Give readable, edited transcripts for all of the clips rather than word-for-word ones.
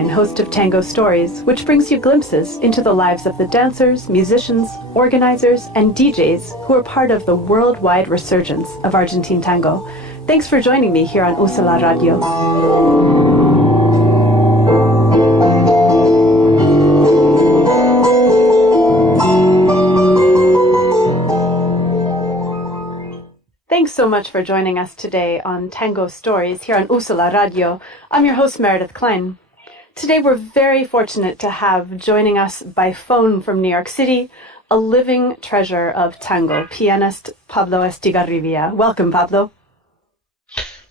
Klein, host of Tango Stories, which brings you glimpses into the lives of the dancers, musicians, organizers, and DJs who are part of the worldwide resurgence of Argentine tango. Thanks for joining me here on USALA Radio. Thanks so much for joining us today on Tango Stories here on USALA Radio. I'm your host, Meredith Klein. Today we're very fortunate to have joining us by phone from New York City a living treasure of tango, pianist Pablo Estigarribia. Welcome, Pablo.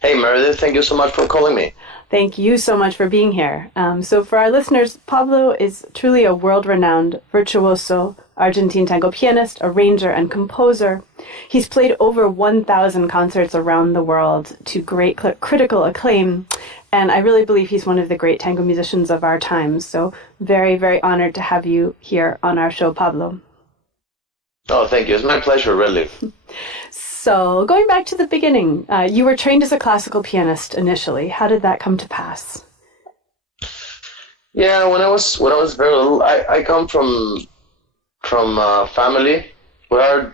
Hey, Meredith. Thank you so much for calling me. Thank you so much for being here. So for our listeners, Pablo is truly a world-renowned virtuoso Argentine tango pianist, arranger, and composer. He's played over 1,000 concerts around the world to great critical acclaim, and I really believe he's one of the great tango musicians of our times. So very, very honored to have you here on our show, Pablo. Oh, thank you. It's my pleasure, really. So going back to the beginning, you were trained as a classical pianist initially. How did that come to pass? Yeah, when I was very little, I come from a family where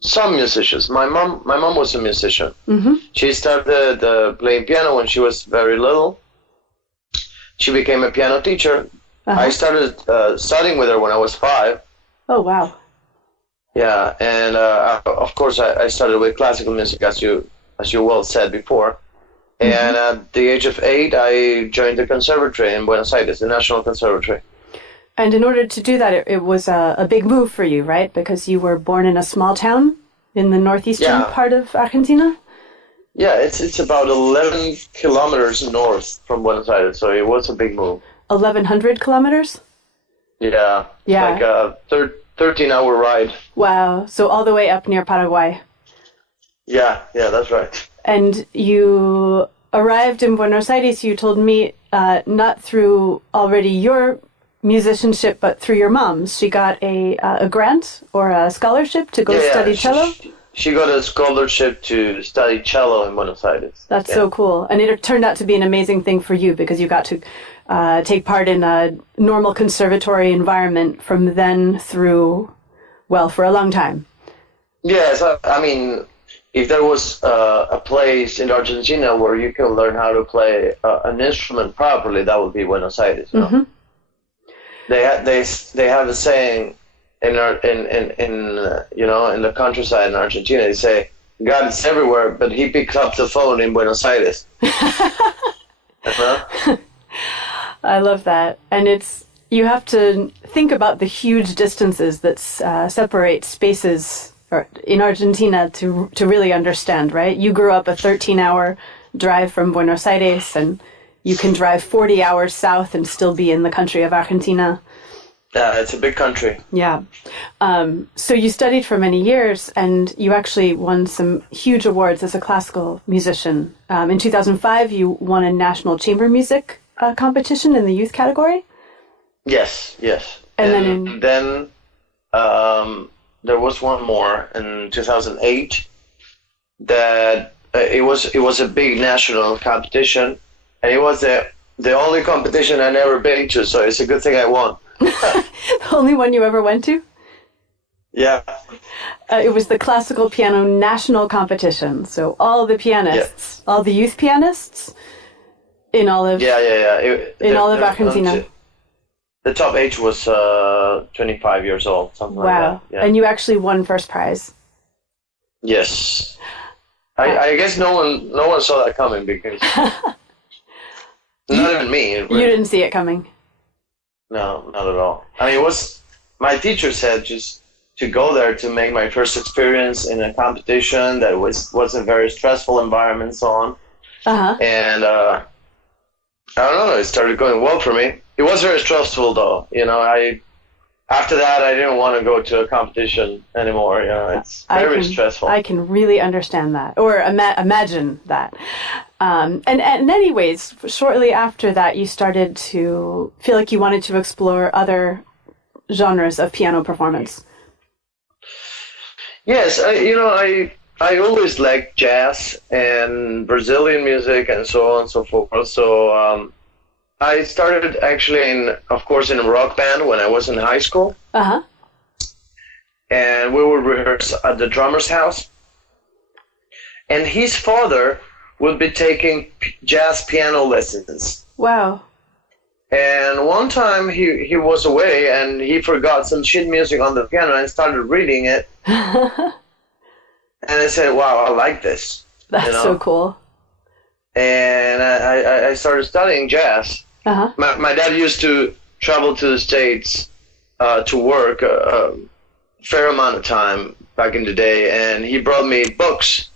some musicians. My mom was a musician. Mm-hmm. She started playing piano when she was very little. She became a piano teacher. Uh-huh. I started studying with her when I was 5. Oh, wow. Yeah, and of course I started with classical music, as you well said before. Mm-hmm. And at the age of 8, I joined the conservatory in Buenos Aires, the National Conservatory. And in order to do that, it was a big move for you, right? Because you were born in a small town in the northeastern part of Argentina? Yeah, it's about 11 kilometers north from Buenos Aires, so it was a big move. 1,100 kilometers? Yeah. Yeah. Like a 13-hour ride. Wow. So all the way up near Paraguay. Yeah, that's right. And you arrived in Buenos Aires, you told me, not through already your musicianship, but through your mom's. She got a grant or a scholarship to go study cello? She got a scholarship to study cello in Buenos Aires. That's so cool. And it turned out to be an amazing thing for you because you got to take part in a normal conservatory environment from then through, well, for a long time. Yes, I mean, if there was a place in Argentina where you can learn how to play an instrument properly, that would be Buenos Aires. You know? Mm-hmm. They have a saying in the countryside in Argentina. They say God is everywhere, but He picks up the phone in Buenos Aires. I love that, and you have to think about the huge distances that separate spaces in Argentina to really understand. Right? You grew up a 13-hour drive from Buenos Aires, and you can drive 40 hours south and still be in the country of Argentina. Yeah, it's a big country. Yeah. So you studied for many years, and you actually won some huge awards as a classical musician. In 2005, you won a national chamber music competition in the youth category? Yes. And then there was one more in 2008 that it was a big national competition. And it was the only competition I never been to, so it's a good thing I won. The only one you ever went to? Yeah. It was the classical piano national competition. So all the pianists, all the youth pianists in all of all of Argentina. The top age was 25 years old, something like that. Wow. Yeah. And you actually won first prize. Yes. I guess no one saw that coming because not even me. You didn't see it coming. No, not at all. I mean, my teacher said just to go there to make my first experience in a competition that was a very stressful environment and so on. Uh-huh. And I don't know, it started going well for me. It was very stressful though. After that, I didn't want to go to a competition anymore. It's very stressful. I can really understand that, or imagine that. And anyways, shortly after that, you started to feel like you wanted to explore other genres of piano performance. Yes, I always liked jazz and Brazilian music and so on and so forth. So I started actually of course, in a rock band when I was in high school. Uh-huh. And we would rehearse at the drummer's house. And his father would be taking jazz piano lessons. Wow. And one time he was away and he forgot some sheet music on the piano and started reading it. And I said, wow, I like this. That's so cool. And I started studying jazz. Uh-huh. My dad used to travel to the States to work a fair amount of time back in the day, and he brought me books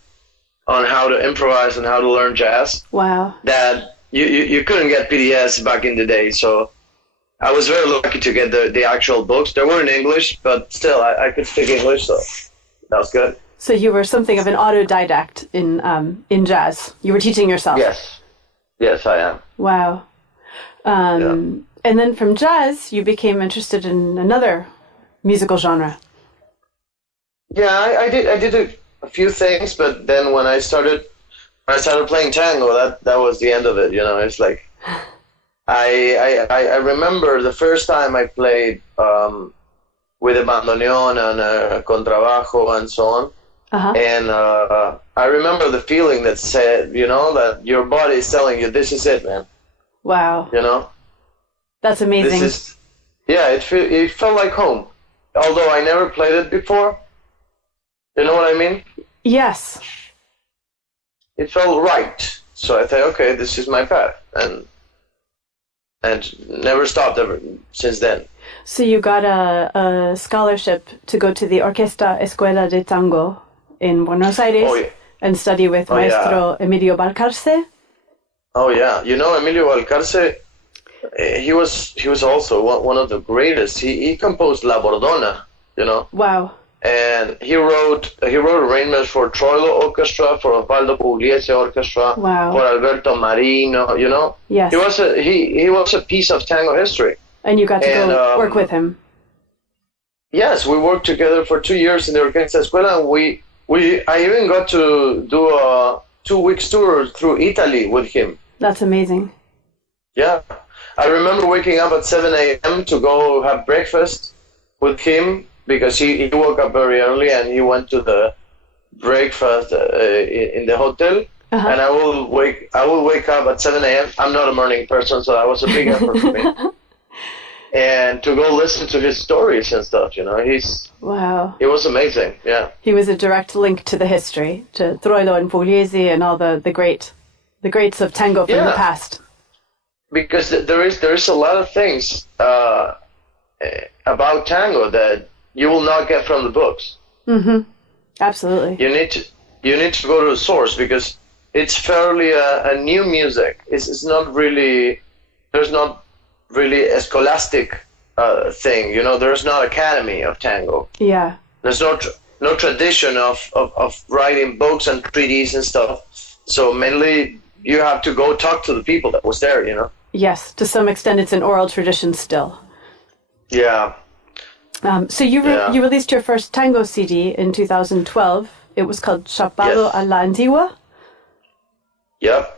on how to improvise and how to learn jazz. Wow. That you couldn't get PDFs back in the day, so I was very lucky to get the actual books. They were in English, but still I could speak English, so that was good. So you were something of an autodidact in jazz. You were teaching yourself. Yes, I am. Wow. And then from jazz, you became interested in another musical genre. Yeah, I did a few things, but then when I started playing tango, that was the end of it. It's like I remember the first time I played with a bandoneon and a contrabajo and so on. Uh-huh. And I remember the feeling that said, that your body is telling you, this is it, man. Wow. That's amazing. It felt like home. Although I never played it before. You know what I mean? Yes. It felt right. So I thought, okay, this is my path. And never stopped ever since then. So you got a scholarship to go to the Orquesta Escuela de Tango in Buenos Aires and study with Maestro Emilio Balcarce. Oh yeah, Emilio Balcarce, he was also one of the greatest. He composed La Bordona, Wow. And he wrote arrangements for Troilo Orchestra, for Osvaldo Pugliese Orchestra, wow. for Alberto Marino. Yes. He was a piece of tango history. And you got to go work with him. Yes, we worked together for 2 years in the Orquesta Escuela, and I even got to do a 2-week tour through Italy with him. That's amazing. Yeah. I remember waking up at 7 a.m. to go have breakfast with him, because he woke up very early and he went to the breakfast in the hotel. Uh-huh. And I will wake up at 7 a.m. I'm not a morning person, so that was a big effort for me. And to go listen to his stories and stuff, Wow. It was amazing, yeah. He was a direct link to the history, to Troilo and Pugliese and all the greats of tango from the past. Because there is a lot of things about tango that you will not get from the books. Mm-hmm. Absolutely. You need to go to the source, because it's fairly a new music. It's not really, there's not really a scholastic thing. There's not academy of tango. Yeah. There's no tradition of writing books and treaties and stuff. So mainly you have to go talk to the people that was there. Yes, to some extent it's an oral tradition still. Yeah. So you released your first tango CD in 2012. It was called Chapado a la Antigua. Yep.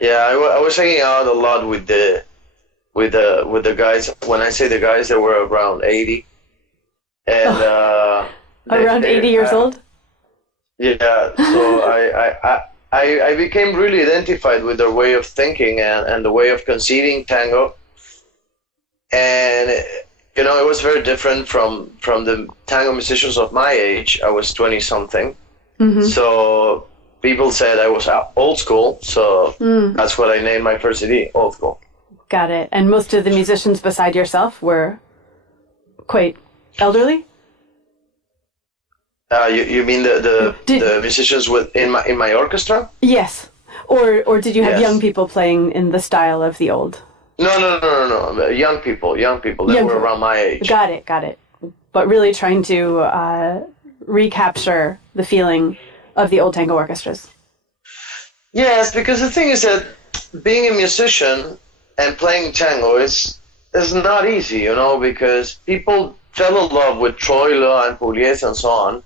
Yeah, I was hanging out a lot with the guys. When I say the guys, they were around 80. And around 80 years old? Yeah. So I became really identified with their way of thinking and the way of conceiving tango. And it was very different from the tango musicians of my age. I was 20-something. Mm-hmm. So people said I was old school. So that's what I named my first CD, Old School. Got it. And most of the musicians beside yourself were quite elderly? You mean the musicians in my orchestra? Yes. Or did you have young people playing in the style of the old? No. Young people. They were around my age. Got it. But really trying to recapture the feeling of the old tango orchestras. Yes, because the thing is that being a musician and playing tango is not easy, because people fell in love with Troilo and Pugliese and so on.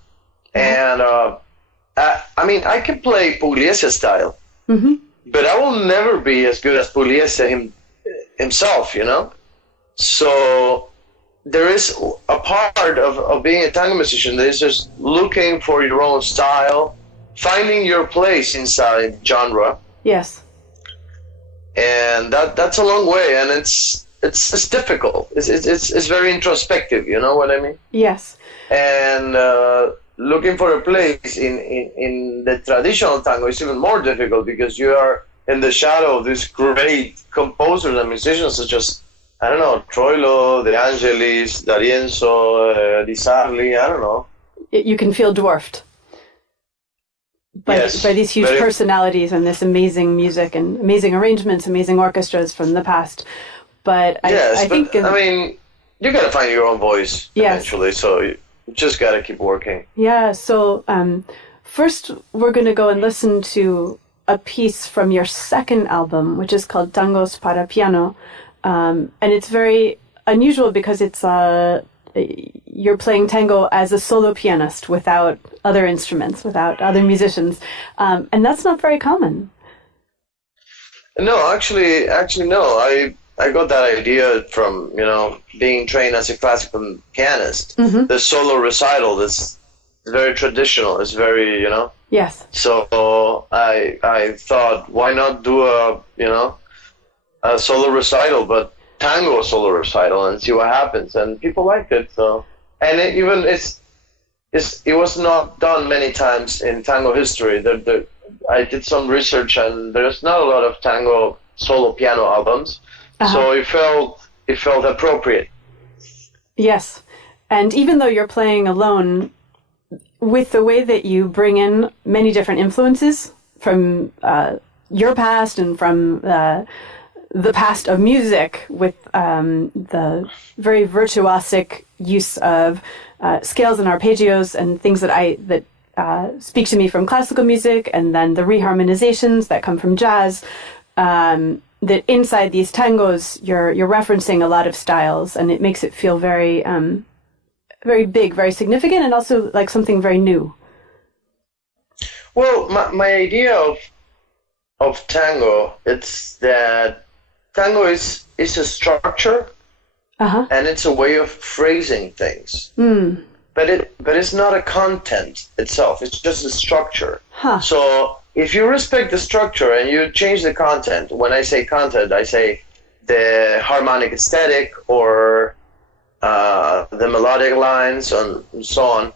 And I can play Pugliese style, but I will never be as good as Pugliese himself, So there is a part of being a tango musician that is just looking for your own style, finding your place inside genre. Yes. And that's a long way, and it's difficult. It's very introspective, you know what I mean? Yes. And looking for a place in the traditional tango is even more difficult because you are in the shadow of these great composers and musicians such as, I don't know, Troilo, De Angelis, D'Arienzo, Di Sarli, I don't know. You can feel dwarfed by these huge personalities and this amazing music and amazing arrangements, amazing orchestras from the past. But I think you got to find your own voice eventually, so you just got to keep working. Yeah, so first we're going to go and listen to a piece from your second album, which is called Tangos para Piano. And it's very unusual because it's you're playing tango as a solo pianist without other instruments, without other musicians. And that's not very common. No, actually no. I got that idea from, being trained as a classical pianist. Mm-hmm. The solo recital is very traditional. It's very, Yes. So I thought, why not do a solo recital, but tango solo recital, and see what happens. And people liked it. So, and it was not done many times in tango history. I did some research, and there's not a lot of tango solo piano albums. Uh-huh. So it felt appropriate. Yes. And even though you're playing alone, with the way that you bring in many different influences from your past and from the past of music, with the very virtuosic use of scales and arpeggios and things that speak to me from classical music, and then the reharmonizations that come from jazz, that inside these tangos you're referencing a lot of styles, and it makes it feel very very big, very significant, and also like something very new. Well, my idea of tango, it's that tango is a structure, uh-huh, and it's a way of phrasing things. Mm. But it's not a content itself. It's just a structure. Huh. So if you respect the structure and you change the content, when I say content, I say the harmonic aesthetic or the melodic lines and so on.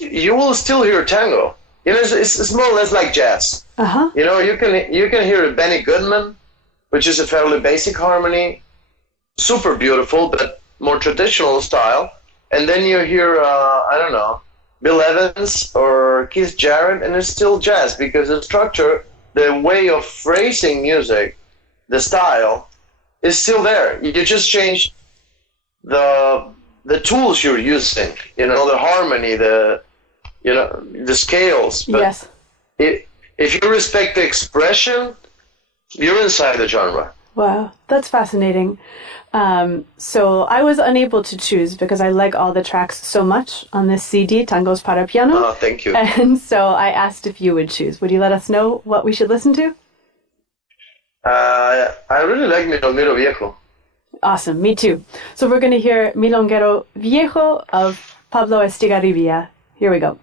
You will still hear tango. It's more or less like jazz. Uh-huh. You can hear Benny Goodman, which is a fairly basic harmony, super beautiful, but more traditional style. And then you hear, I don't know, Bill Evans or Keith Jarrett, and it's still jazz because the structure, the way of phrasing music, the style, is still there. You just change the tools you're using, the harmony, the scales. But yes. If you respect the expression, you're inside the genre. Wow, that's fascinating. So I was unable to choose because I like all the tracks so much on this CD, Tangos para Piano. Oh, thank you. And so I asked if you would choose. Would you let us know what we should listen to? I really like Milonguero Viejo. Awesome, me too. So we're going to hear Milonguero Viejo of Pablo Estigarribia. Here we go.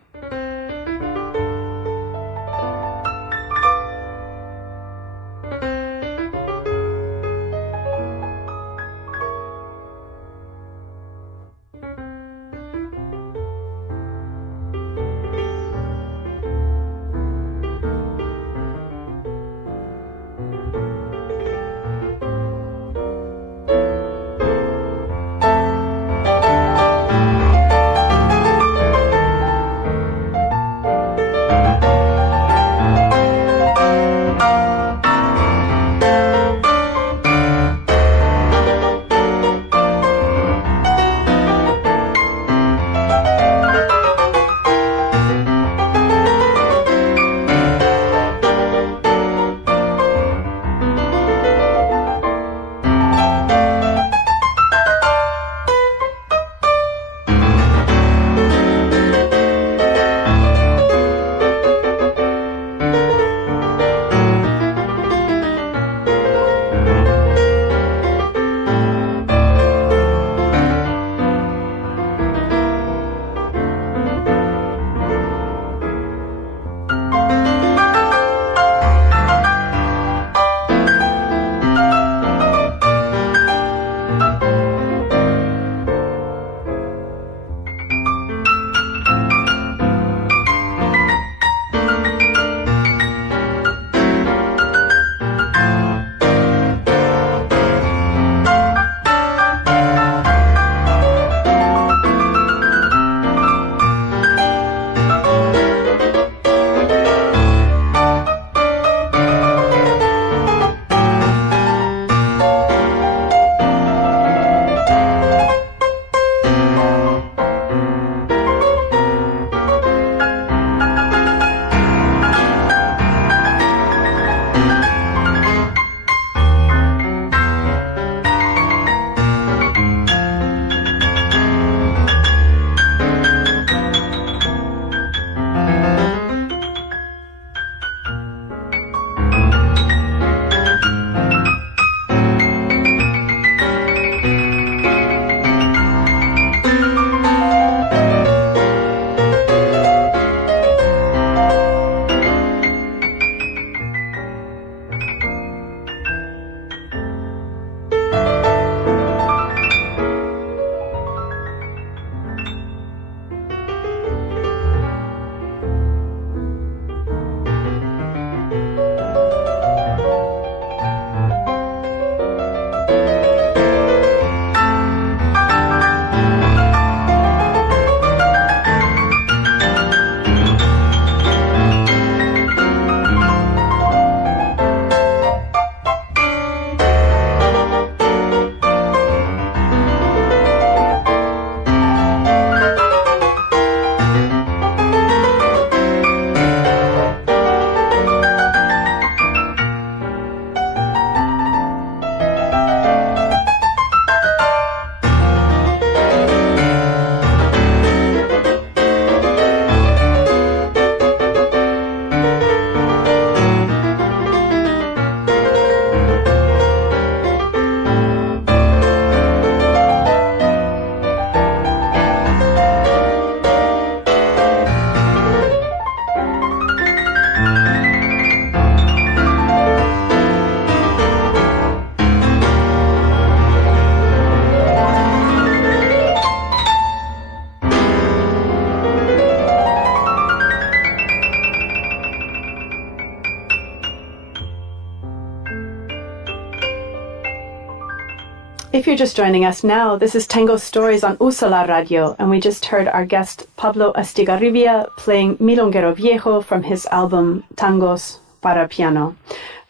if you're just joining us now, this is Tango Stories on USALA Radio, and we just heard our guest Pablo Estigarribia playing Milonguero Viejo from his album Tangos para Piano.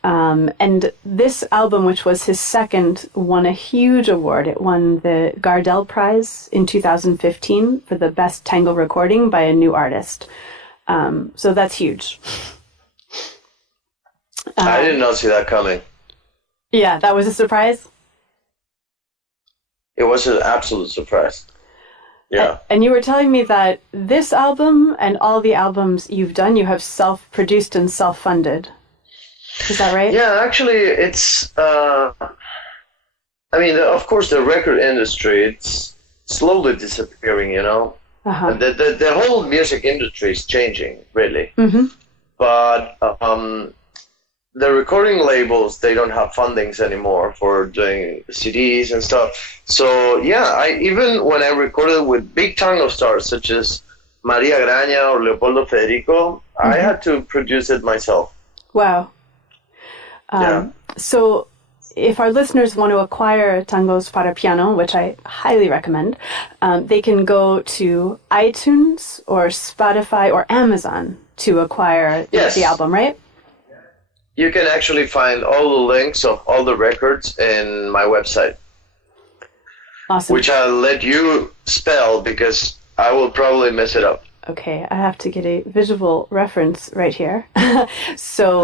And this album, which was his second, won a huge award. It won the Gardel Prize in 2015 for the best tango recording by a new artist. So that's huge. I did not see that coming. Yeah, that was a surprise? It was an absolute surprise. Yeah. And you were telling me that this album and all the albums you've done, you have self-produced and self-funded. Is that right? Yeah, actually, it's... I mean, of course, the record industry, it's slowly disappearing, you know? Uh-huh. The whole music industry is changing, really. Mm-hmm. But the recording labels, they don't have fundings anymore for doing CDs and stuff. So, yeah, even when I recorded with big tango stars such as Maria Graña or Leopoldo Federico, mm-hmm. I had to produce it myself. Wow. Yeah. So if our listeners want to acquire Tangos para Piano, which I highly recommend, they can go to iTunes or Spotify or Amazon to acquire the album, right? You can actually find all the links of all the records in my website. Awesome. Which I'll let you spell because I will probably mess it up. Okay, I have to get a visual reference right here. So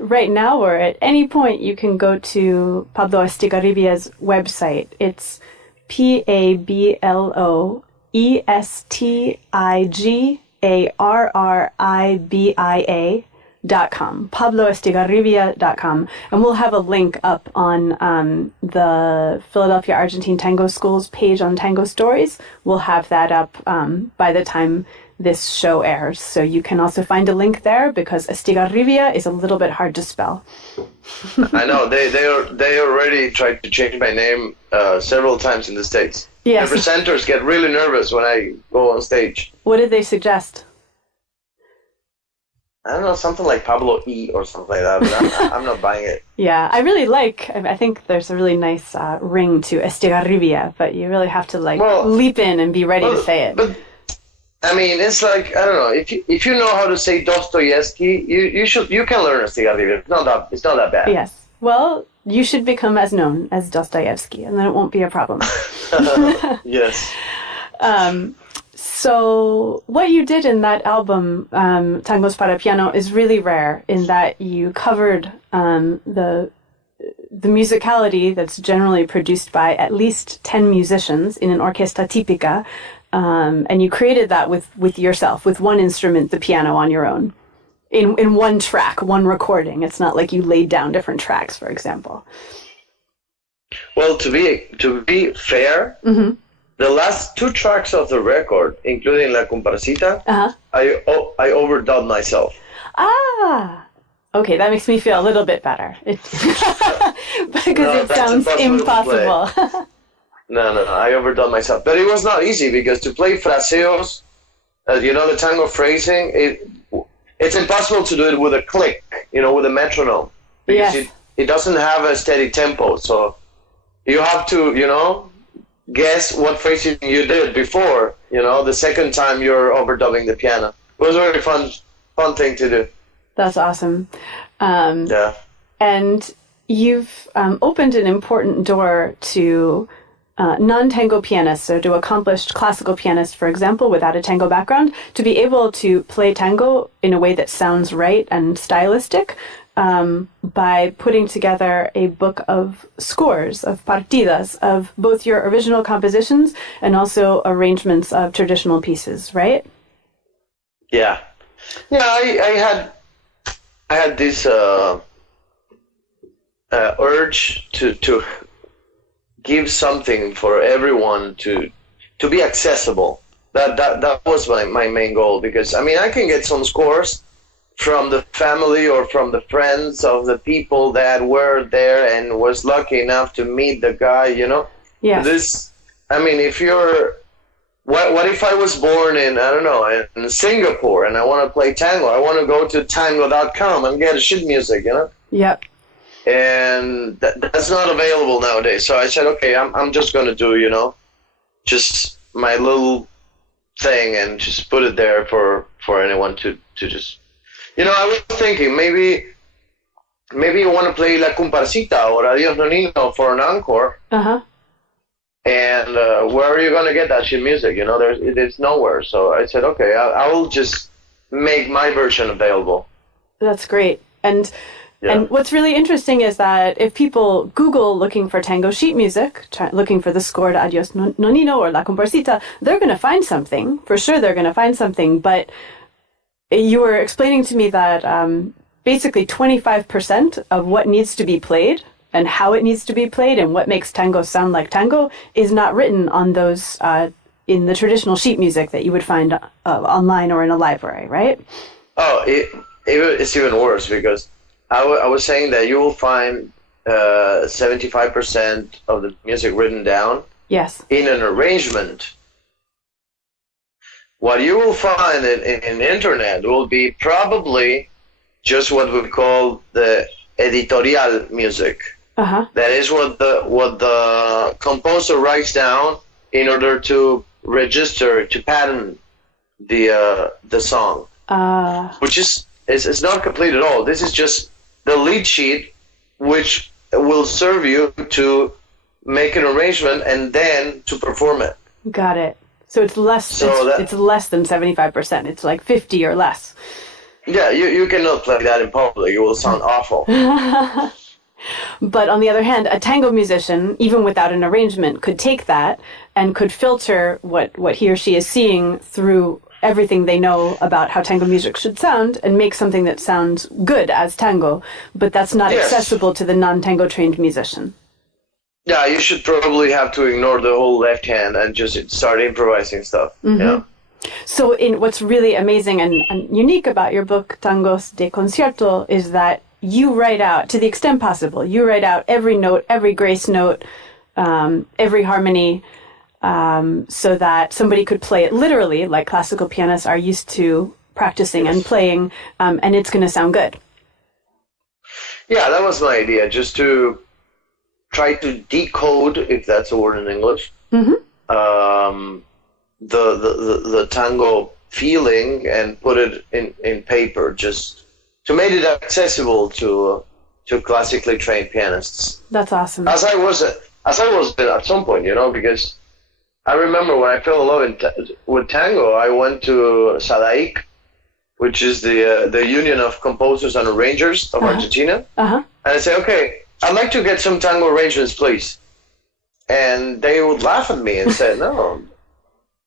right now or at any point, you can go to Pablo Estigarribia's website. It's PabloEstigarribia.com, PabloEstigarribia.com, and we'll have a link up on the Philadelphia Argentine Tango School's page on Tango Stories. We'll have that up by the time this show airs, so you can also find a link there because Estigarribia is a little bit hard to spell. I know they already tried to change my name several times in the States. Yes. The presenters get really nervous when I go on stage. What did they suggest? I don't know, something like Pablo E or something like that, but I'm not buying it. Yeah, I think there's a really nice ring to Estigarribia, but you really have to leap in and be ready to say it. But I mean, it's like, I don't know, if you know how to say Dostoevsky, you can learn Estigarribia. It's not that bad. Yes. Well, you should become as known as Dostoevsky, and then it won't be a problem. Yes. So what you did in that album, Tangos para Piano, is really rare in that you covered the musicality that's generally produced by at least 10 musicians in an orquesta típica, and you created that with yourself, with one instrument, the piano, on your own, in one track, one recording. It's not like you laid down different tracks, for example. Well, to be fair, mm-hmm. The last two tracks of the record, including La Comparsita, uh-huh. I overdubbed myself. Ah, okay, that makes me feel a little bit better. Because it sounds impossible. No, I overdubbed myself. But it was not easy because to play fraseos, the tango phrasing, it's impossible to do it with a click, with a metronome. Because it doesn't have a steady tempo. So you have to, guess what phrasing you did before, the second time you're overdubbing the piano. It was a very fun thing to do. That's awesome. Yeah. And you've opened an important door to non-tango pianists, so to accomplished classical pianists, for example, without a tango background, to be able to play tango in a way that sounds right and stylistic, by putting together a book of scores, of partidas, of both your original compositions and also arrangements of traditional pieces, right? Yeah. Yeah, I had this urge to give something for everyone to be accessible. That was my main goal, because, I can get some scores from the family or from the friends of the people that were there and was lucky enough to meet the guy, Yeah. If you're... What if I was born in Singapore and I want to play tango? I want to go to tango.com and get sheet music, Yep. and that's not available nowadays. So I said, okay, I'm just going to do, just my little thing and just put it there for anyone to just, I was thinking maybe you want to play La Comparsita or Adiós Nonino for an encore. Uh-huh. And where are you going to get that shit music? It's nowhere. So I said, okay, I will just make my version available. That's great. And what's really interesting is that if people Google looking for tango sheet music, looking for the score to Adiós Nonino or La Comparsita, they're going to find something. For sure they're going to find something. But you were explaining to me that basically 25% of what needs to be played and how it needs to be played and what makes tango sound like tango is not written on those in the traditional sheet music that you would find online or in a library, right? Oh, it's even worse because I was saying that you will find 75% of the music written down. Yes. In an arrangement. What you will find in internet will be probably just what we call the editorial music. Uh-huh. That is what the composer writes down in order to register, to patent the song. Which is it's not complete at all. This is just the lead sheet, which will serve you to make an arrangement and then to perform it. Got it. So it's less. It's less than 75%. It's like 50 or less. Yeah, you cannot play that in public. It will sound awful. But on the other hand, a tango musician, even without an arrangement, could take that and could filter what he or she is seeing through everything they know about how tango music should sound and make something that sounds good as tango. But that's not accessible to the non-tango trained musician. Yeah, you should probably have to ignore the whole left hand and just start improvising stuff. Mm-hmm. Yeah. So what's really amazing and unique about your book, Tangos de Concierto, is that you write out, to the extent possible, you write out every note, every grace note, every harmony, so that somebody could play it literally, like classical pianists are used to practicing and playing, and it's going to sound good. Yeah, that was my idea, just to try to decode, if that's a word in English, mm-hmm. The tango feeling and put it in paper, just to make it accessible to classically trained pianists. That's awesome. As I was at some point, because I remember when I fell in love with tango, I went to SADAIC, which is the Union of Composers and Arrangers of Argentina, and I said, okay, I'd like to get some tango arrangements, please. And they would laugh at me and say, no,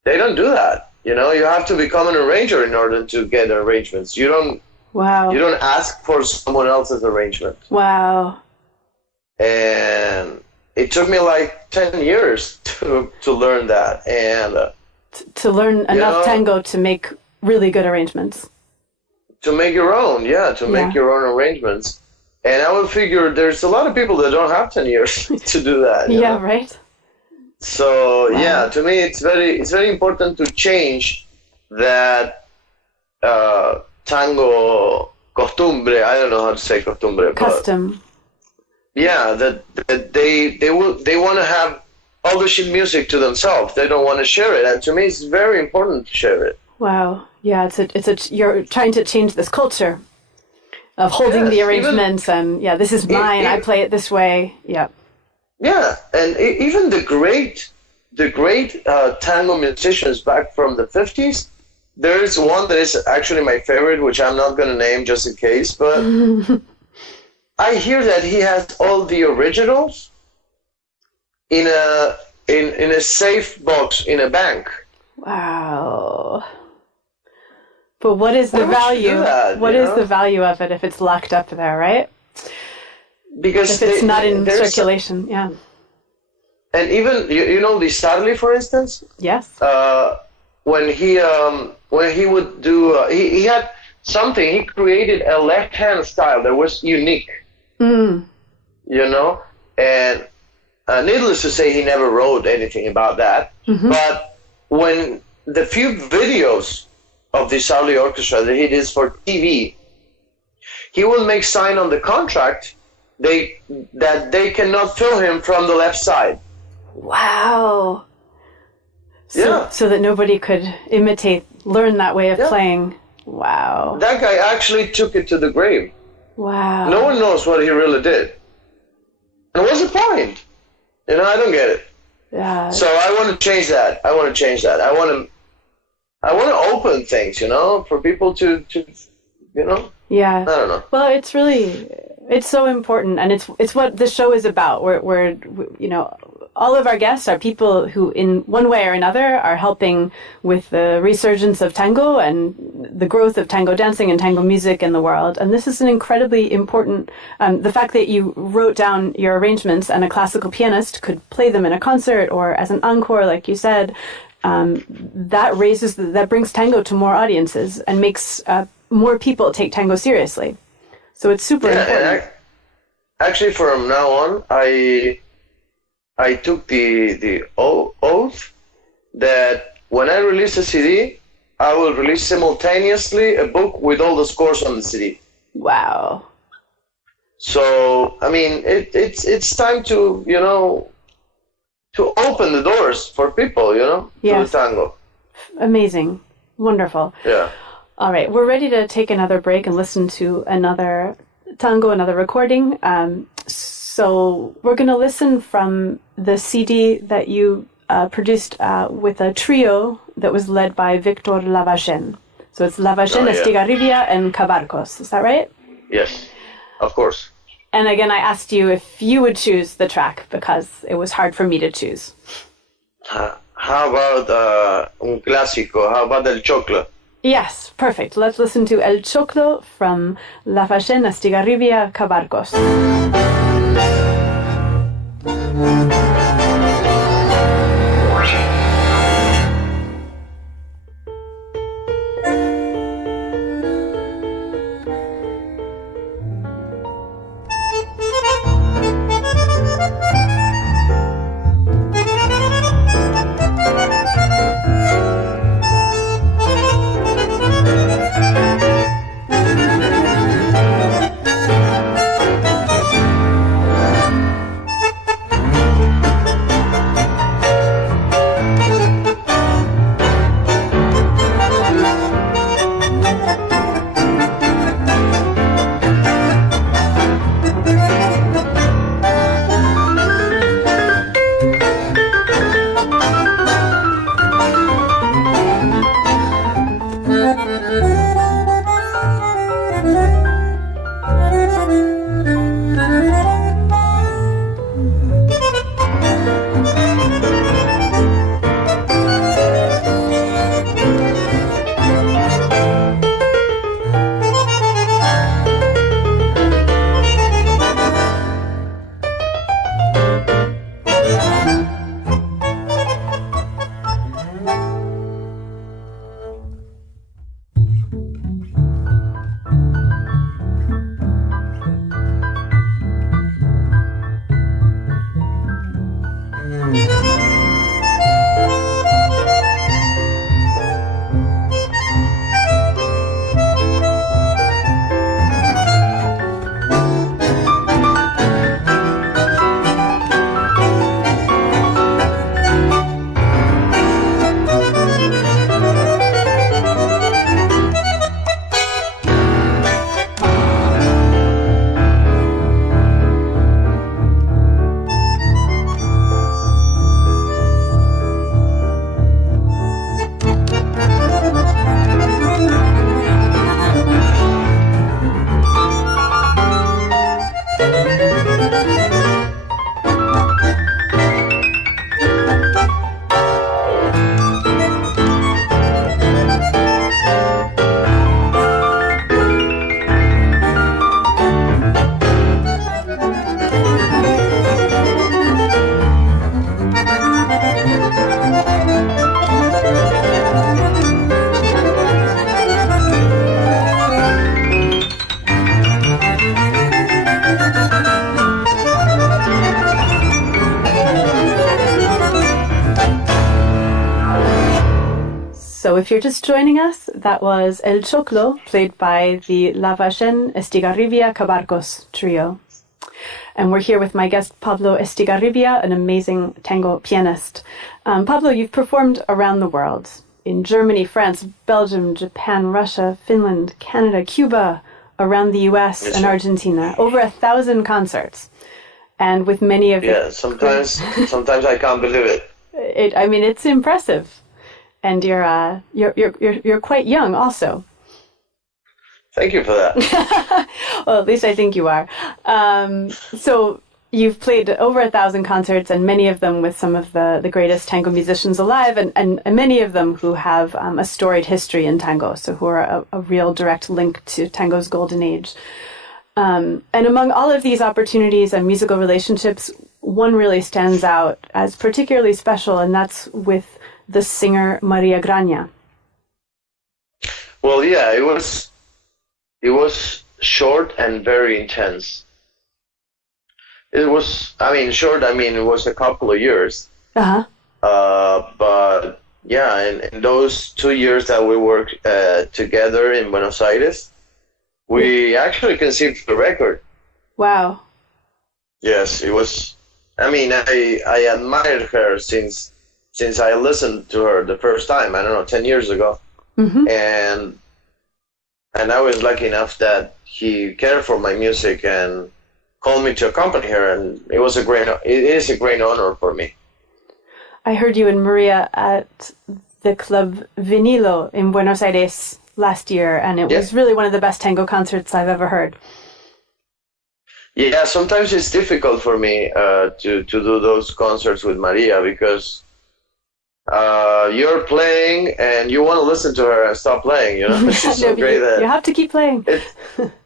they don't do that. You have to become an arranger in order to get arrangements. You don't ask for someone else's arrangement. Wow. And it took me like 10 years to learn that. And to learn enough tango to make really good arrangements. To make your own, make your own arrangements. And I would figure there's a lot of people that don't have 10 years to do that. You know? Right. So, to me, it's very important to change that tango costumbre. I don't know how to say costumbre. Custom. That they want to have all the sheet music to themselves. They don't want to share it. And to me, it's very important to share it. Wow. Yeah, you're trying to change this culture of holding the arrangements this is mine. I play it this way. Yeah. Yeah, and even the great tango musicians back from the 50s, there is one that is actually my favorite, which I'm not going to name just in case, but I hear that he has all the originals in a safe box in a bank. Wow. But what is the value? What is the value of it if it's locked up there, right? Because if it's not in circulation, And even Di Sarli, for instance. Yes. When he would do, he had something. He created a left-hand style that was unique. And needless to say, he never wrote anything about that. Mm-hmm. But when the few videos of the Sarli Orchestra that he did for TV, he will make sign on the contract they cannot feel him from the left side. Wow. Yeah. So that nobody could learn that way of playing. Wow. That guy actually took it to the grave. Wow. No one knows what he really did. And what's the point? I don't get it. Yeah. So I want to change that. I want to open things, for people to Yeah. I don't know. Well, it's so important, and it's what the show is about. We're all of our guests are people who, in one way or another, are helping with the resurgence of tango and the growth of tango dancing and tango music in the world. And this is an incredibly important, the fact that you wrote down your arrangements and a classical pianist could play them in a concert or as an encore, like you said, that brings tango to more audiences and makes more people take tango seriously. So it's super important. Actually, from now on, I took the oath that when I release a CD, I will release simultaneously a book with all the scores on the CD. Wow. So, I mean, it's time to, to open the doors for people, to the tango. Amazing. Wonderful. Yeah. All right. We're ready to take another break and listen to another tango, another recording. So we're going to listen from the CD that you produced with a trio that was led by Victor Lavagén. So it's Lavagén, Estigarribia, and Cabarcos. Is that right? Yes, of course. And again, I asked you if you would choose the track because it was hard for me to choose. How about un clásico? How about El Choclo? Yes, perfect. Let's listen to El Choclo from Lavagén, Estigarribia, Cabarcos. So if you're just joining us, that was El Choclo, played by the Lavagén, Estigarribia, Cabarcos trio. And we're here with my guest, Pablo Estigarribia, an amazing tango pianist. Pablo, you've performed around the world, in Germany, France, Belgium, Japan, Russia, Finland, Canada, Cuba, around the US and Argentina, over 1,000 concerts. And with many of sometimes I can't believe it. It's impressive. And you're quite young also. Thank you for that. Well, at least I think you are. So you've played over 1,000 concerts, and many of them with some of the greatest tango musicians alive, and many of them who have a storied history in tango, so who are a real direct link to tango's golden age. And among all of these opportunities and musical relationships, one really stands out as particularly special, and that's with the singer Maria Grania. Well, yeah, it was short and very intense. It was, short, it was a couple of years. Uh-huh. But yeah, in those 2 years that we worked together in Buenos Aires, we actually conceived the record. Wow. Yes, it was, I admired her since I listened to her the first time, 10 years ago. Mm-hmm. And I was lucky enough that he cared for my music and called me to accompany her, and it is a great honor for me. I heard you and Maria at the Club Vinilo in Buenos Aires last year, and it was really one of the best tango concerts I've ever heard. Yeah, sometimes it's difficult for me to do those concerts with Maria because you're playing and you want to listen to her and stop playing, She's so great that you have to keep playing.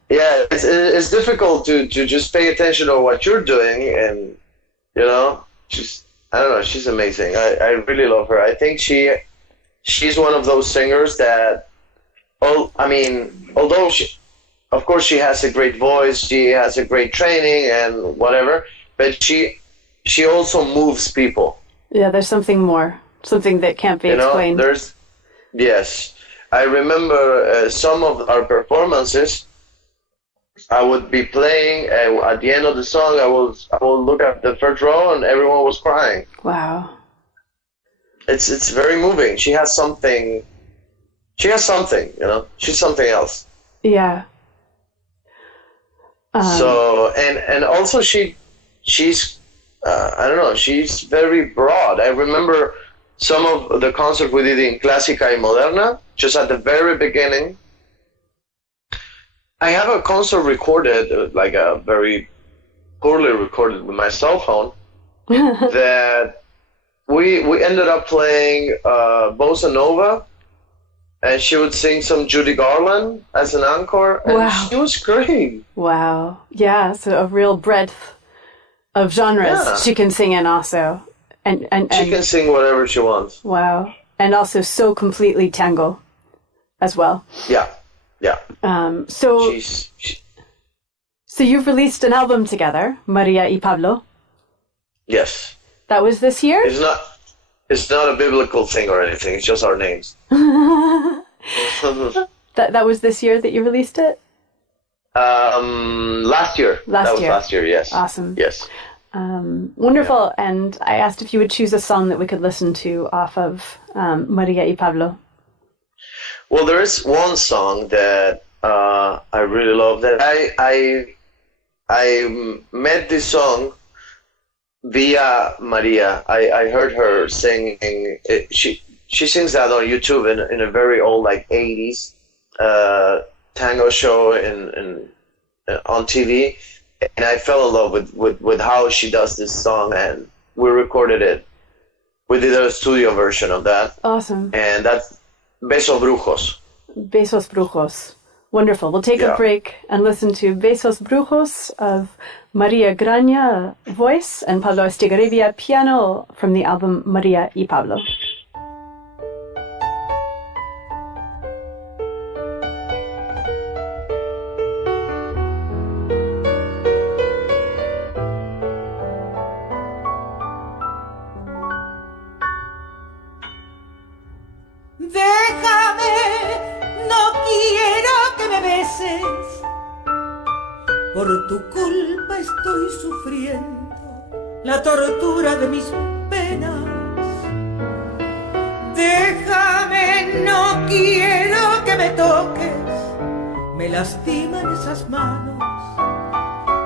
It's difficult to just pay attention to what you're doing, and she's amazing. I really love her. I think she's one of those singers that, although of course she has a great voice, she has a great training and whatever, but she also moves people. Yeah, there's something more, something that can't be explained. Yes, I remember some of our performances. I would be playing, and at the end of the song, I will look at the first row, and everyone was crying. Wow. It's very moving. She has something. She's something else. Yeah. So and also she's she's very broad. I remember some of the concerts we did in Clásica y Moderna, just at the very beginning. I have a concert recorded, like a very poorly recorded with my cell phone, that we ended up playing Bossa Nova, and she would sing some Judy Garland as an encore, and wow. She was great. Wow. Yeah, so a real breadth of genres she can sing in also. And she can sing whatever she wants. Wow. And also so completely tango as well. Yeah. So you've released an album together, Maria y Pablo. Yes. That was this year? It's not a biblical thing or anything. It's just our names. That was this year that you released it? Last year. Last year, yes. Awesome. Yes. Wonderful. Yeah. And I asked if you would choose a song that we could listen to off of Maria y Pablo. Well, there is one song that I really love. That I met this song via Maria. I heard her singing. She sings that on YouTube in a very old, like 80s tango show on TV, and I fell in love with how she does this song, and we recorded it. We did a studio version of that. Awesome. And that's Besos Brujos. Besos Brujos. Wonderful. We'll take a break and listen to Besos Brujos of Maria Grania voice and Pablo Estigarribia piano from the album Maria y Pablo. Déjame, no quiero que me beses, Por tu culpa estoy sufriendo la tortura de mis penas. Déjame, no quiero que me toques. Me lastiman esas manos,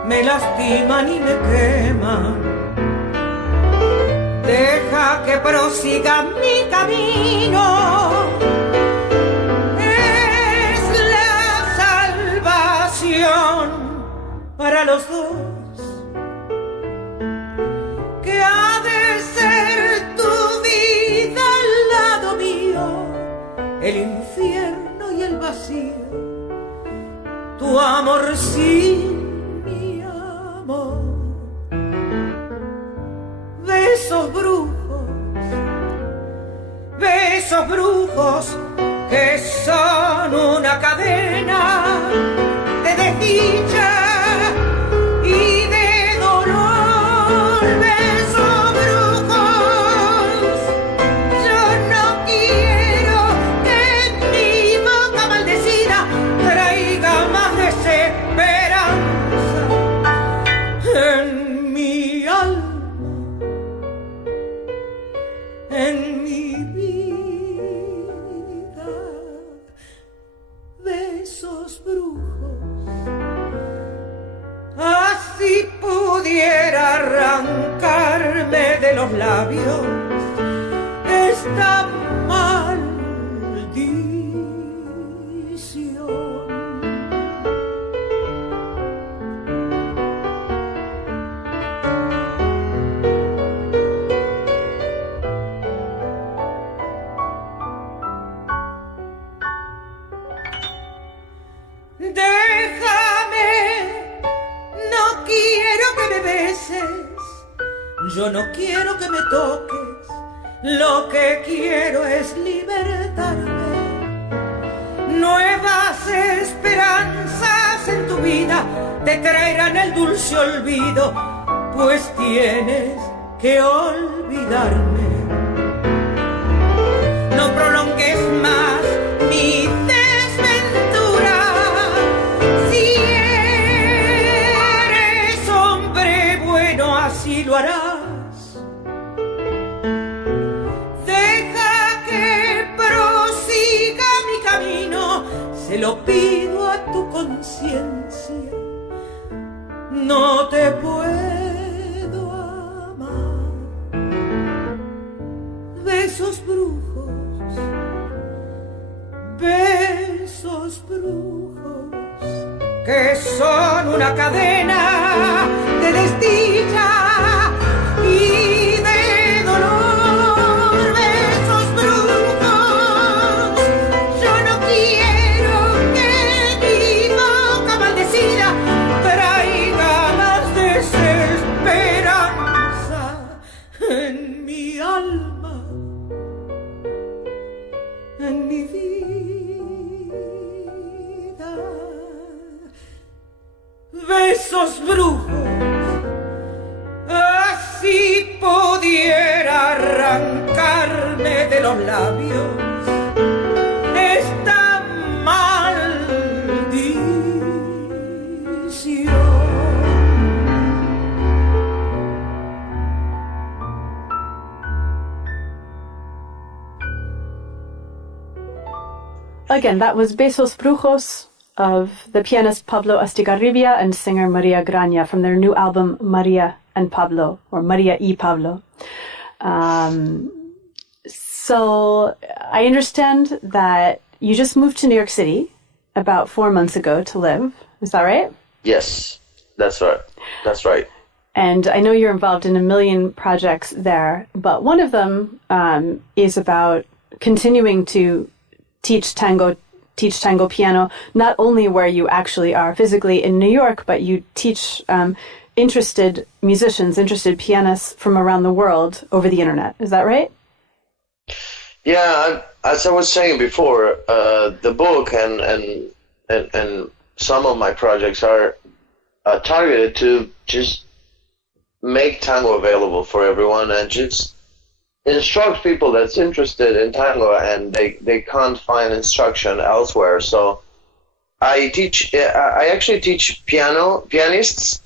me lastiman y me queman. Deja que prosiga mi camino. Es la salvación para los dos. Que ha de ser tu vida al lado mío, el infierno y el vacío, tu amor sin mi amor. Besos brujos que son una cadena de desdicha y de dolor. Besos brujos, yo no quiero que mi boca maldecida traiga más desesperanza en mi alma, en mi vida. Besos brujos, así pudiera arrancarme de los labios esta maldición. Déjame, no quiero que me beses, yo no quiero que me toques, lo que quiero es libertarme. Nuevas esperanzas en tu vida te traerán el dulce olvido, pues tienes que olvidarme. No prolongues más mi desventura. Si eres hombre bueno, así lo harás. Deja que prosiga mi camino, se lo pido a tu conciencia. No te puedo amar. Besos brujos, besos brujos, que son una cadena de desdicha y de dolor. Besos brujos, yo no quiero que mi boca maldecida traiga más desesperanza en mi alma, en mi vida. Besos brujos, así pudiera arrancarme de los labios esta maldición. Again, that was Besos Brujos of the pianist Pablo Estigarribia and singer Maria Grania from their new album Maria and Pablo, or Maria y Pablo. So I understand that you just moved to New York City about 4 months ago to live. Is that right? Yes, that's right. That's right. And I know you're involved in a million projects there, but one of them is about continuing to teach tango piano, not only where you actually are physically in New York, but you teach interested musicians, interested pianists from around the world over the internet. Is that right? Yeah, as I was saying before, the book and some of my projects are targeted to just make tango available for everyone and just instruct people that's interested in tango and they can't find instruction elsewhere. So I actually teach pianists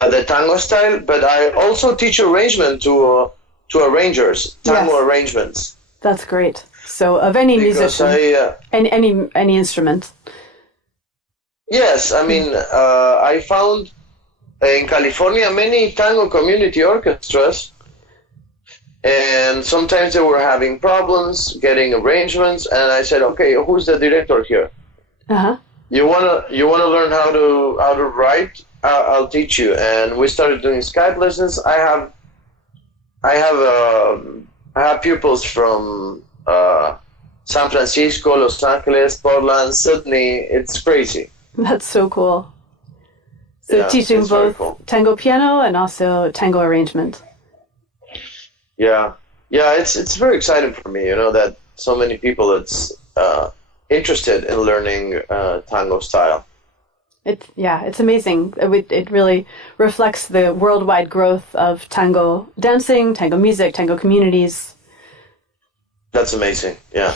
the tango style, but I also teach arrangement to arrangers, tango arrangements. That's great. So of any musician, any instrument. Yes, I mean, I found in California many tango community orchestras, and sometimes they were having problems getting arrangements, and I said, okay, who's the director here? Uh-huh. You wanna learn how to write? I'll teach you. And we started doing Skype lessons. I have pupils from San Francisco, Los Angeles, Portland, Sydney. It's crazy. That's so cool. So teaching both tango piano and also tango arrangement. Yeah, it's very exciting for me, that so many people that's interested in learning tango style. It's amazing. It really reflects the worldwide growth of tango dancing, tango music, tango communities. That's amazing, yeah.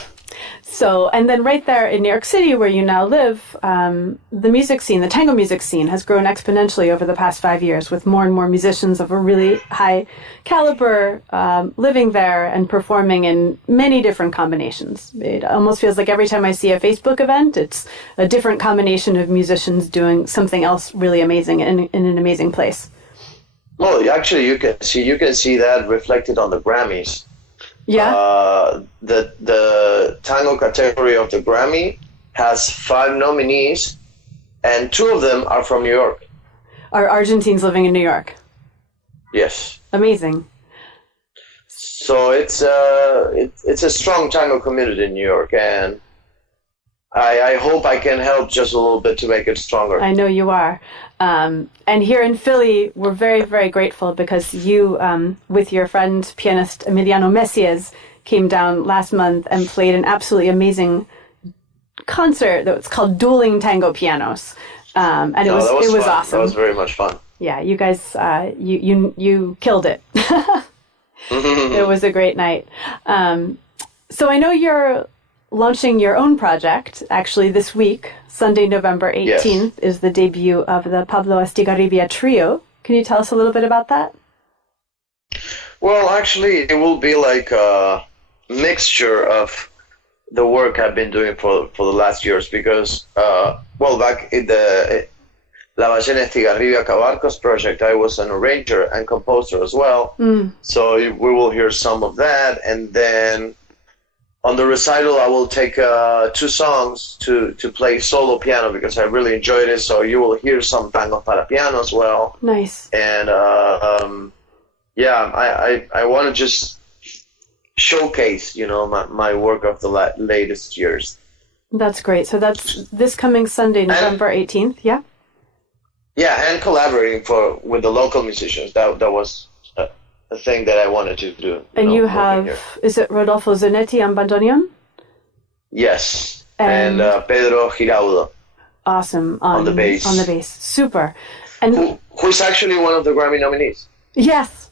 So, and then right there in New York City, where you now live, the music scene, the tango music scene, has grown exponentially over the past 5 years, with more and more musicians of a really high caliber living there and performing in many different combinations. It almost feels like every time I see a Facebook event, it's a different combination of musicians doing something else really amazing in an amazing place. Well, actually, you can see that reflected on the Grammys. Yeah. The tango category of the Grammy has 5 nominees, and 2 of them are from New York. Are Argentines living in New York? Yes. Amazing. So it's a strong tango community in New York, and I hope I can help just a little bit to make it stronger. I know you are. And here in Philly, we're very, very grateful because you, with your friend, pianist Emiliano Messias, came down last month and played an absolutely amazing concert that was called Dueling Tango Pianos. And it was awesome. That was very much fun. Yeah, you guys, you killed it. It was a great night. So I know you're launching your own project, actually, this week. Sunday, November 18th is the debut of the Pablo Estigarribia Trio. Can you tell us a little bit about that? Well, actually, it will be like a mixture of the work I've been doing for the last years because, back in the La Ballena Estigarribia Cabarcos project, I was an arranger and composer as well. So we will hear some of that, and then on the recital, I will take 2 songs to play solo piano because I really enjoyed it. So you will hear some tango para piano as well. Nice. And I want to just showcase, my work of the latest years. That's great. So that's this coming Sunday, November 18th. Yeah. Yeah, and collaborating with the local musicians. That was a thing that I wanted to do. And you have, is it Rodolfo Zanetti on bandoneon? Yes, and Pedro Giraudo. Awesome. On the bass. On the bass. Super. And who's actually one of the Grammy nominees. Yes.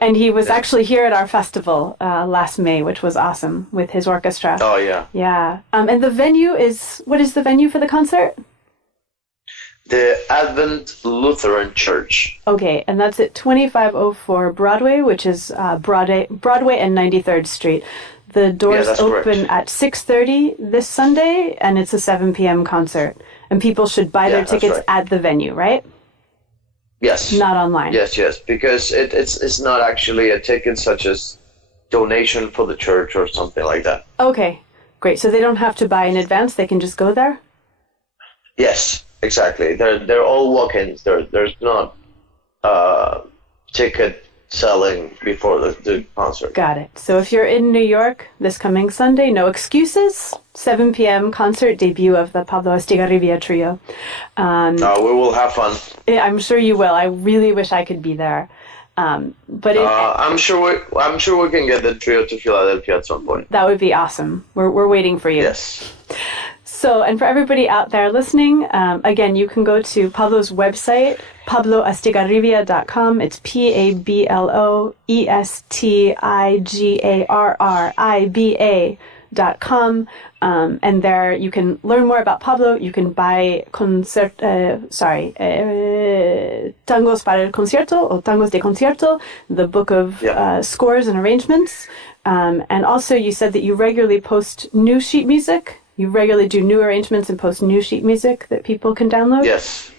And he was actually here at our festival last May, which was awesome, with his orchestra. Oh, yeah. Yeah. And the venue is, what is the venue for the concert? The Advent Lutheran Church. Okay, and that's at 2504 Broadway, which is Broadway and 93rd Street. The doors open at 6:30 this Sunday, and it's a 7 p.m. concert. And people should buy their tickets at the venue, right? Yes. Not online. Yes, because it's not actually a ticket such as donation for the church or something like that. Okay, great. So they don't have to buy in advance; they can just go there. Yes. Exactly. They're all walk-ins. There's not ticket selling before the concert. Got it. So if you're in New York this coming Sunday, no excuses. 7 p.m. concert debut of the Pablo Estigarribia Trio. We will have fun. I'm sure you will. I really wish I could be there. But I'm sure we can get the trio to Philadelphia at some point. That would be awesome. We're waiting for you. Yes. So, and for everybody out there listening, again, you can go to Pablo's website, pabloestigarribia.com. It's PabloEstigarribia www.tangoworldwide.com. And there you can learn more about Pablo. You can buy Tangos para el Concierto or Tangos de Concierto, the book of scores and arrangements. And also you said that you regularly post new sheet music. You regularly do new arrangements and post new sheet music that people can download? Yes.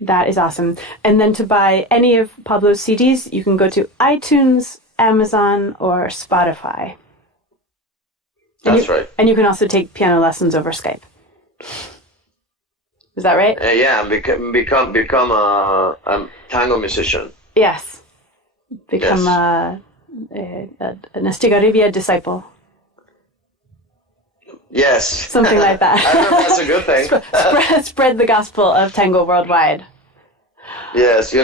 That is awesome. And then to buy any of Pablo's CDs, you can go to iTunes, Amazon, or Spotify. That's right. And you can also take piano lessons over Skype. Is that right? Yeah, become a tango musician. Yes. Become an Estigarribia disciple. Yes. Something like that. I don't know if that's a good thing. Spread the gospel of tango worldwide. Yes, I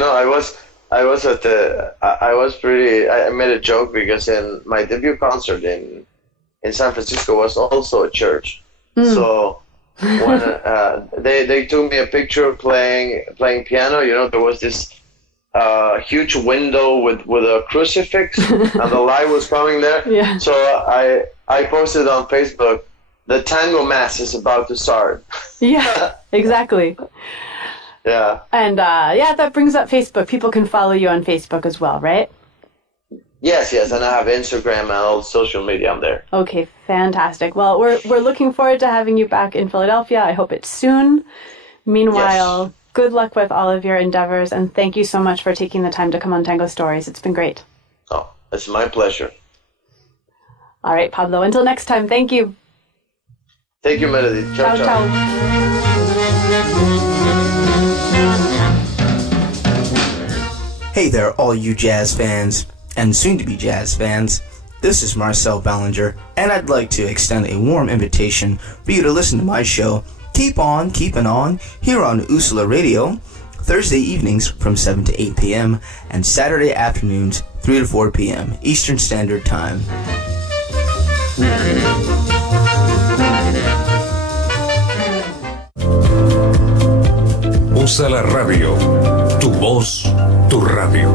made a joke because in my debut concert in San Francisco was also a church. So when they took me a picture playing piano, there was this huge window with a crucifix and the light was coming there. Yeah. So I posted on Facebook, the tango mass is about to start. Yeah, exactly. Yeah. And that brings up Facebook. People can follow you on Facebook as well, right? Yes, and I have Instagram and all social media on there. Okay, fantastic. Well, we're looking forward to having you back in Philadelphia. I hope it's soon. Meanwhile, good luck with all of your endeavors, and thank you so much for taking the time to come on Tango Stories. It's been great. Oh, it's my pleasure. All right, Pablo, until next time, thank you. Thank you, Meredith. Ciao, ciao. Ciao. Hey there, all you jazz fans, and soon-to-be jazz fans. This is Marcel Ballinger, and I'd like to extend a warm invitation for you to listen to my show, Keep On Keepin' On, here on USALA Radio, Thursday evenings from 7 to 8 p.m., and Saturday afternoons, 3 to 4 p.m., Eastern Standard Time. USALA Radio, tu voz, tu radio.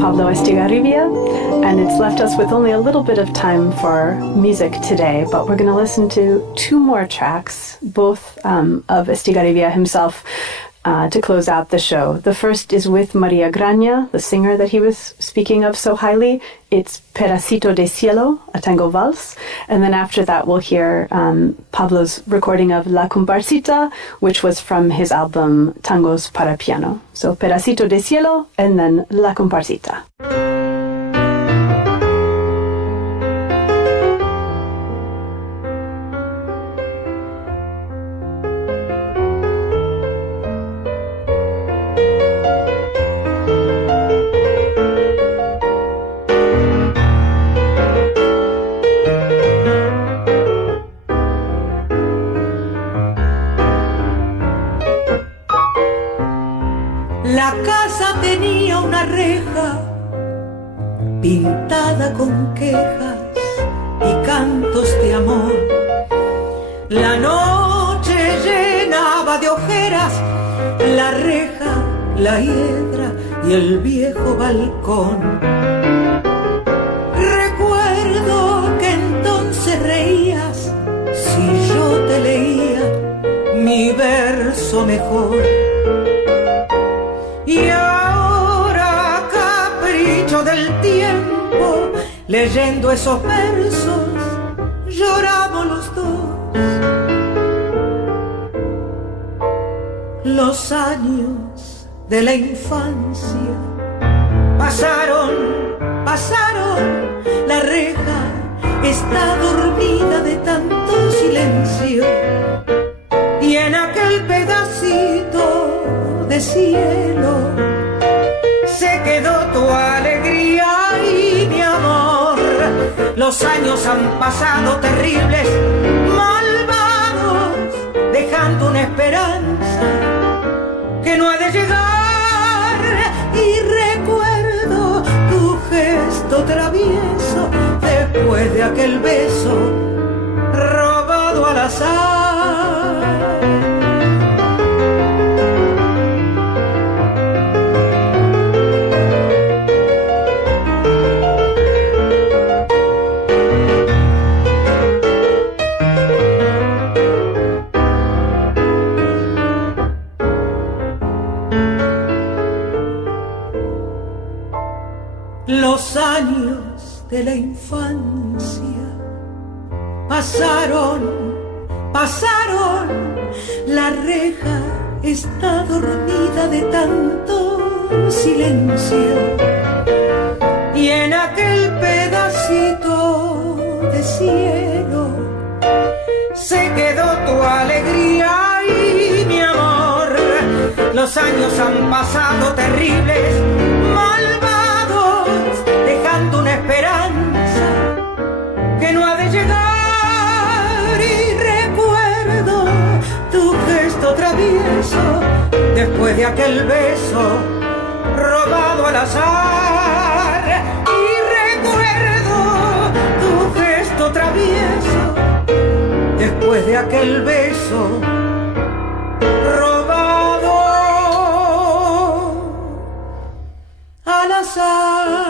Pablo Estigarribia, and it's left us with only a little bit of time for music today, but we're going to listen to two more tracks, both of Estigarribia himself, to close out the show. The first is with Maria Grania, the singer that he was speaking of so highly. It's Pedacito de Cielo, a tango valse. And then after that, we'll hear Pablo's recording of La Comparsita, which was from his album Tangos para Piano. So Pedacito de Cielo, and then La Comparsita. La casa tenía una reja pintada con quejas y cantos de amor. La noche llenaba de ojeras la reja, la hiedra y el viejo balcón. Recuerdo que entonces reías si yo te leía mi verso mejor. Y ahora, capricho del tiempo, leyendo esos versos, lloramos los dos. Los años de la infancia pasaron, la reja está dormida de tanto silencio. Y en aquel pedacito de cielo se quedó tu alegría y mi amor. Los años han pasado terribles, malvados, dejando una esperanza que no ha de llegar. Y recuerdo tu gesto travieso después de aquel beso pasaron, la reja está dormida de tanto silencio. Y en aquel pedacito de cielo se quedó tu alegría y mi amor. Los años han pasado terribles, malvados, dejando una esperanza que no ha de llegar. Y recuerdo tu gesto travieso después de aquel beso robado al azar. Y recuerdo tu gesto travieso después de aquel beso robado al azar.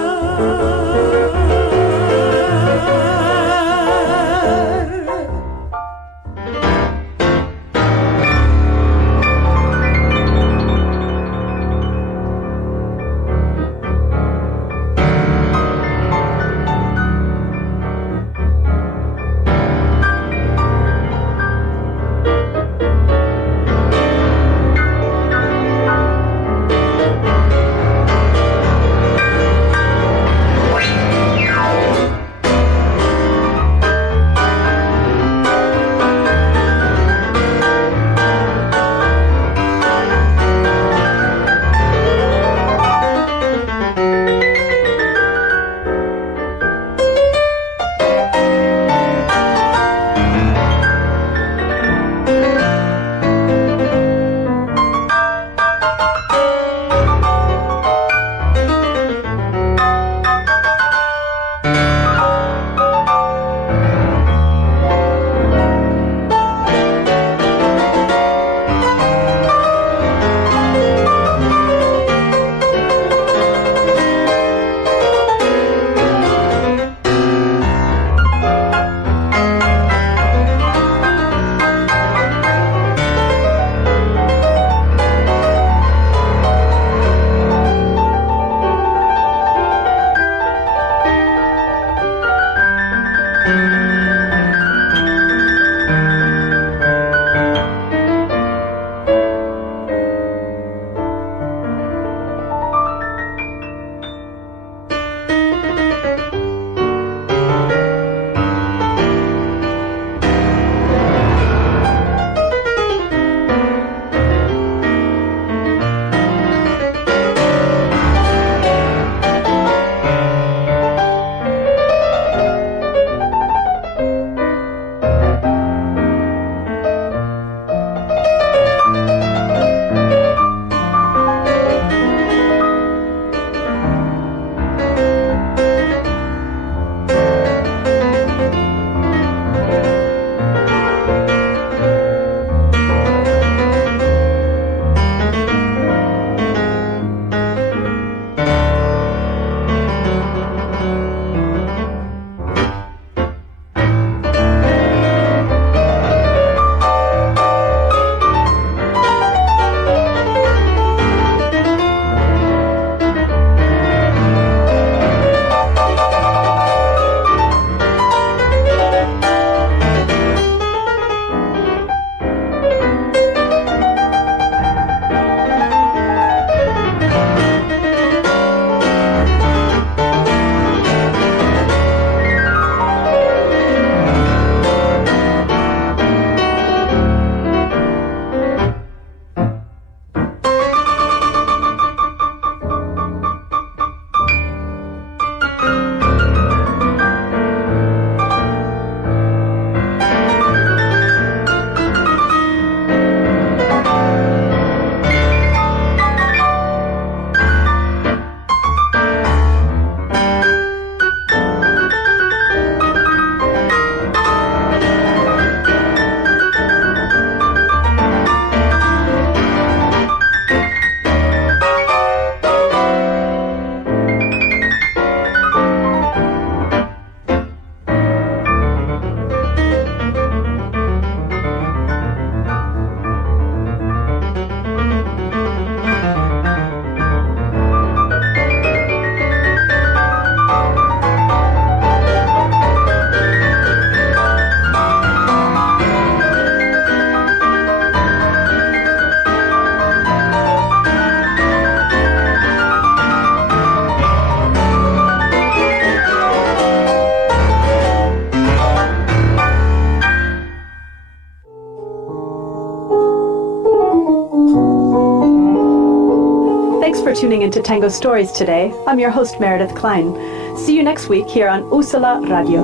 for tuning into Tango Stories today. I'm your host, Meredith Klein. See you next week here on USALA Radio.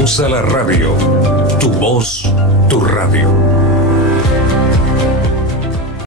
USALA Radio. Tu voz, tu radio.